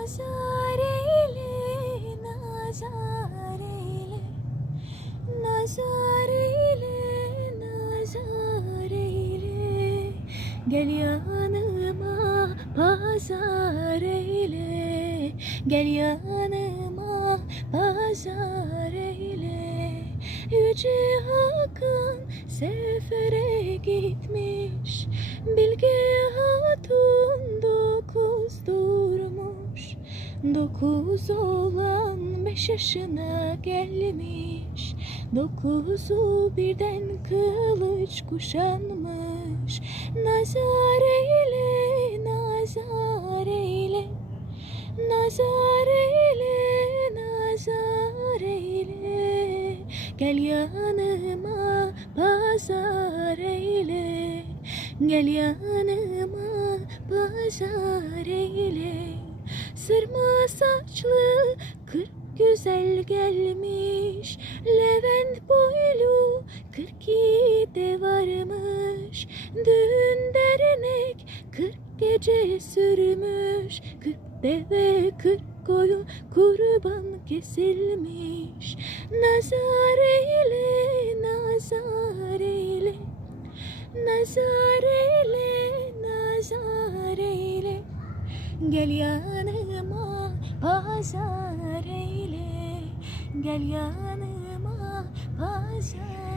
nazar eyle, nazar eyle, nazar eyle, nazar eyle. Gel yanıma pazar eyle, gel yanıma pazar eyle. Yüce Hakan sefere gitmiş, Bilge Hatun 9 durmuş. 9 olan 5 yaşına gelmiş, 9'u birden kılıç kuşanmış. Nazar eyle, nazar eyle, nazar eyle, nazar eyle. Gel yanıma pazar eyle, gel yanıma pazar eyle. Sırma saçlı 40 güzel gelmiş, Levent boylu 42 de varmış. Düğün dernek 40 gece sürmüş, 40 deve 40 koyun kurban kesilmiş. Nazar eyle, nazar eyle, nazar eyle, nazar eyle. Gel yanıma pazar eyle, gel yanıma pazar